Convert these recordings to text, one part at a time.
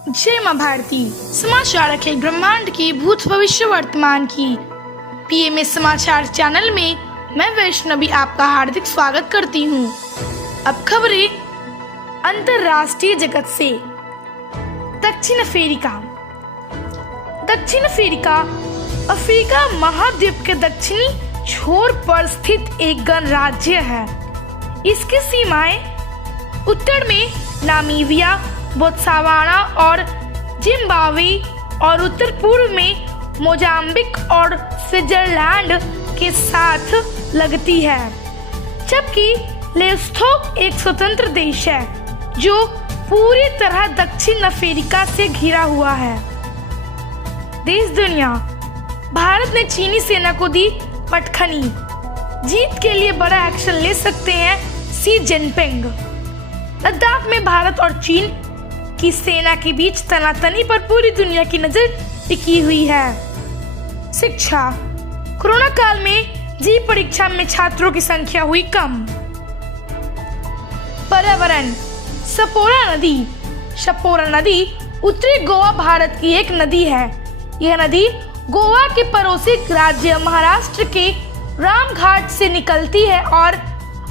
जय माँ भारती। समाचार रखे ब्रह्मांड की, भूत भविष्य वर्तमान की। पीएमए समाचार चैनल में मैं वैष्णवी आपका हार्दिक स्वागत करती हूँ। अब खबरें अंतरराष्ट्रीय जगत से। दक्षिण अफ्रीका। दक्षिण अफ्रीका अफ्रीका महाद्वीप के दक्षिणी छोर पर स्थित एक गणराज्य है। इसकी सीमाएं उत्तर में नामीबिया, बोत्सवाना और जिम्बाब्वे और उत्तर पूर्व में मोजाम्बिक और स्विट्जरलैंड के साथ लगती है, जबकि लेसोथो एक स्वतंत्र देश है जो पूरी तरह दक्षिण अफ्रीका से घिरा हुआ है। देश दुनिया। भारत ने चीनी सेना को दी पटखनी। जीत के लिए बड़ा एक्शन ले सकते हैं शी जिनपिंग। लद्दाख में भारत और चीन की सेना के बीच तनातनी पर पूरी दुनिया की नजर टिकी हुई है। शिक्षा। कोरोना काल में जी परीक्षा में छात्रों की संख्या हुई कम। पर्यावरण। शपोरा नदी उत्तरी गोवा भारत की एक नदी है। यह नदी गोवा के पड़ोसी राज्य महाराष्ट्र के रामघाट से निकलती है और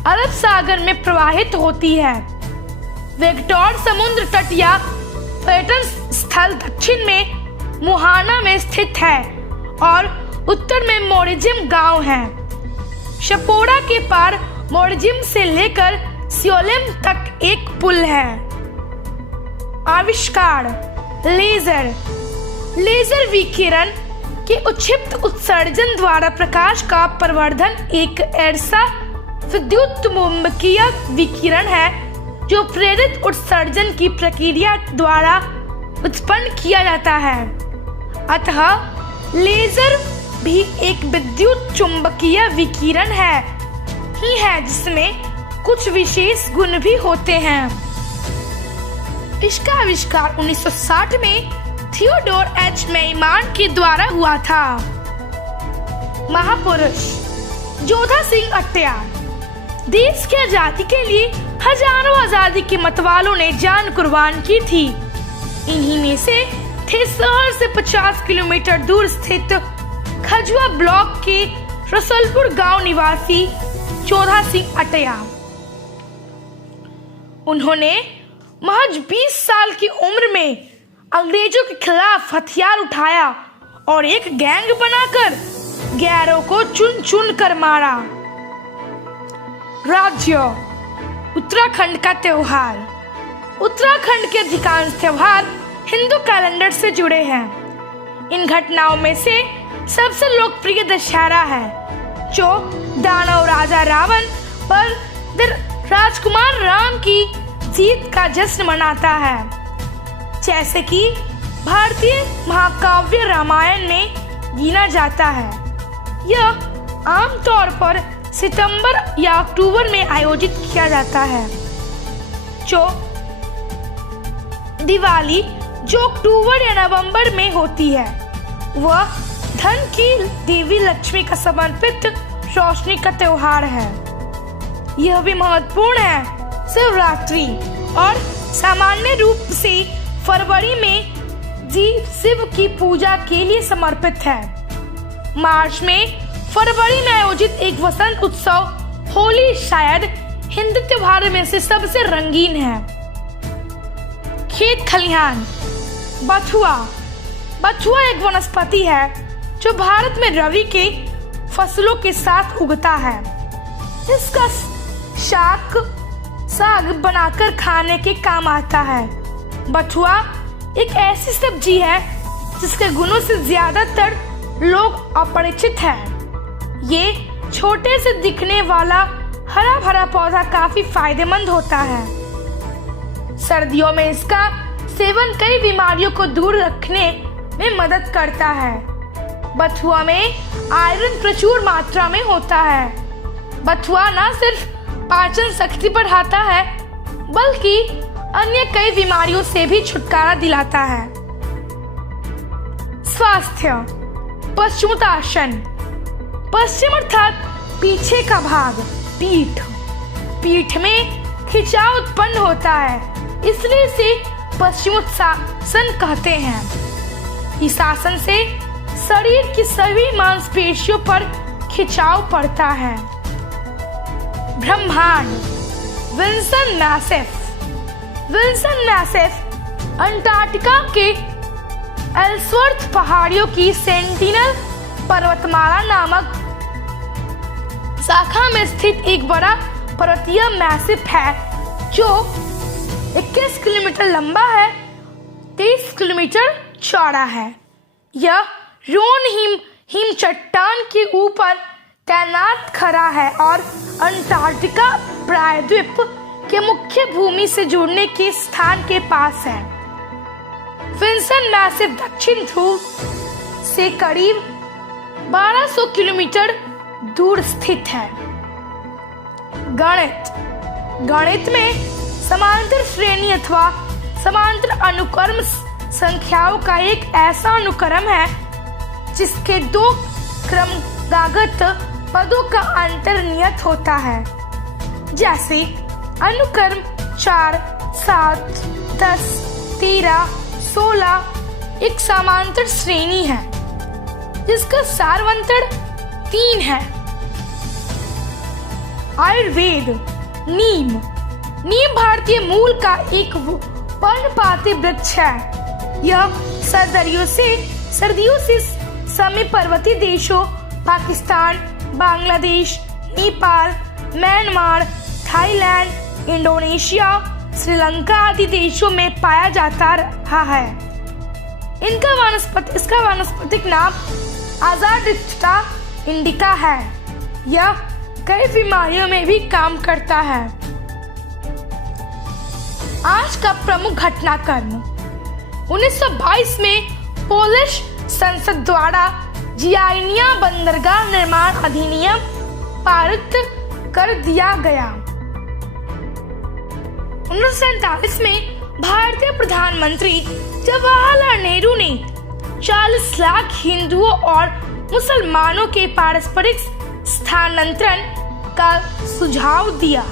अरब सागर में प्रवाहित होती है। वेक्टोर समुद्र तट या पर्यटन स्थल दक्षिण में मुहाना में स्थित है और उत्तर में मोरिजिम गांव है। शपोरा के पार मोरिजिम से लेकर सियोलिम तक एक पुल है। आविष्कार। लेजर विकिरण के उच्छिप्त उत्सर्जन द्वारा प्रकाश का प्रवर्धन एक ऐसा विद्युत चुम्बकीय विकिरण है जो प्रेरित उत्सर्जन की प्रक्रिया द्वारा उत्पन्न किया जाता है। अतः लेजर भी एक विद्युत चुम्बकीय विकिरण है जिसमें कुछ विशेष गुण भी होते हैं। इसका आविष्कार 1960 में थियोडोर एच मेइमान के द्वारा हुआ था। महापुरुष। जोधा सिंह अत्यार। देश की आजादी के लिए हजारों आजादी के मतवालों ने जान कुर्बान की थी। इन्हीं में से थे शहर से 50 किलोमीटर दूर स्थित खजुआ ब्लॉक के रसलपुर गांव निवासी जोधा सिंह अत्यार। उन्होंने महज 20 साल की उम्र में अंग्रेजों के खिलाफ हथियार उठाया और एक गैंग बनाकर गैरों को चुन चुन कर मारा। राज्य। उत्तराखंड का त्योहार। उत्तराखंड के अधिकांश त्योहार हिंदू कैलेंडर से जुड़े हैं। इन घटनाओं में से सबसे लोकप्रिय दशहरा है, जो दानव राजा रावण पर राजकुमार राम की जीत का जश्न मनाता है, जैसे कि भारतीय महाकाव्य रामायण में गिना जाता है। यह आमतौर पर सितंबर या अक्टूबर में आयोजित किया जाता है। जो दिवाली, जो अक्टूबर या नवंबर में होती है, वह धन की देवी लक्ष्मी का समर्पित रोशनी का त्योहार है। यह भी महत्वपूर्ण है। शिवरात्रि और सामान्य रूप से फरवरी में शिव की पूजा के लिए समर्पित है। मार्च में फरवरी में आयोजित एक वसंत उत्सव होली शायद हिंदू त्योहार में से सबसे रंगीन है। खेत खलिहान। बथुआ एक वनस्पति है जो भारत में रबी के फसलों के साथ उगता है। इसका साग बनाकर खाने के काम आता है। बथुआ एक ऐसी सब्जी है जिसके गुणों से ज्यादातर लोग अपरिचित हैं। ये छोटे से दिखने वाला हरा भरा पौधा काफी फायदेमंद होता है। सर्दियों में इसका सेवन कई बीमारियों को दूर रखने में मदद करता है। बथुआ में आयरन प्रचुर मात्रा में होता है। बथुआ न सिर्फ पाचन शक्ति बढ़ाता है, बल्कि अन्य कई बीमारियों से भी छुटकारा दिलाता है। स्वास्थ्य। पश्चिमोत्तासन। पश्चिम अर्थात पीछे का भाग, पीठ में खिंचाव उत्पन्न होता है, इसलिए इसे पश्चिमोत्तासन कहते हैं। इस आसन से शरीर की सभी मांसपेशियों पर खिंचाव पड़ता है। ब्रह्मांड। विल्सन मैसिफ अंटार्कटिका के एल्सवर्थ पहाड़ियों की सेंटिनल पर्वतमाला नामक शाखा में स्थित एक बड़ा पर्वतीय मैसिफ है जो 21 किलोमीटर लंबा है, 23 किलोमीटर चौड़ा है। यह रोन हिम चट्टान के ऊपर तैनात खड़ा है और अंटार्कटिका प्रायद्वीप के मुख्य भूमि से जुड़ने के स्थान के पास है। विल्सन मैसिफ दक्षिण ध्रुव से करीब 1200 किलोमीटर दूर स्थित है। गणित में समांतर श्रेणी अथवा समांतर अनुक्रम संख्याओं का एक ऐसा अनुक्रम है जिसके दो क्रमागत पदों का अंतर नियत होता है। जैसे अनुक्रम 4, 7, 10, 13, 16 एक समांतर श्रेणी है जिसका सारवंतर 3 है। आयुर्वेद। नीम भारतीय मूल का एक पर्णपाती वृक्ष है। यह सर्दियों से समीप पर्वतीय देशों Pakistan, Bangladesh, Nepal, Myanmar, Thailand, Indonesia, Sri Lanka आदि देशों में पाया जाता रहा है। इसका वानस्पतिक नाम अजाडिक्टा इंडिका है। यह कई बीमारियों में भी काम करता है। आज का प्रमुख घटनाक्रम। 1922 में पोलिश संसद द्वारा जियाइनिया बंदरगाह निर्माण अधिनियम पारित कर दिया गया। 1947 में भारतीय प्रधानमंत्री जवाहरलाल नेहरू ने 40 लाख हिंदुओं और मुसलमानों के पारस्परिक स्थानांतरण का सुझाव दिया।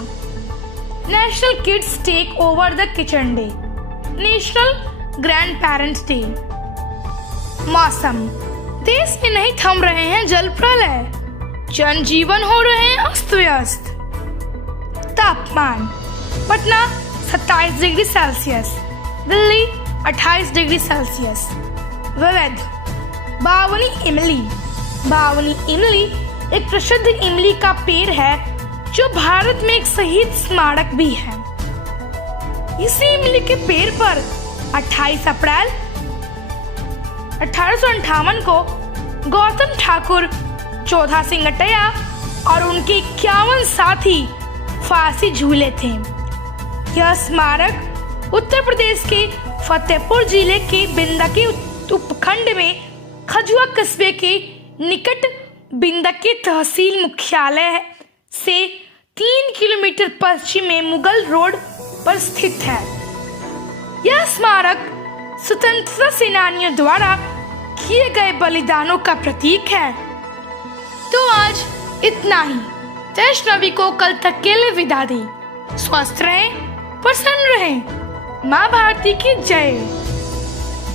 National kids take over the kitchen day, national grandparents day. मौसम। देश में नहीं थम रहे हैं जल प्रलय, जनजीवन हो रहे हैं अस्त व्यस्त। तापमान। Patna 27 degree Celsius, Delhi 28 degree Celsius. विविध। बावनी इमली एक प्रसिद्ध इमली का पेड़ है जो भारत में एक शहीद स्मारक भी है। इसी इमली के पेड़ पर 28 अप्रैल 1858 को गौतम ठाकुर, चौधा सिंह अटैया और उनके 51 साथी फांसी झूले थे। यह स्मारक उत्तर प्रदेश के फतेहपुर जिले के बिंदकी उपखंड में खजुआ कस्बे के निकट बिंदकी तहसील मुख्यालय से 3 किलोमीटर पश्चिम में मुगल रोड पर स्थित है। यह स्मारक स्वतंत्रता सेनानियों द्वारा किए गए बलिदानों का प्रतीक है। तो आज इतना ही। वैष्णवी को कल तक के लिए विदा दी। स्वस्थ रहें, प्रसन्न रहें। माँ भारती की जय।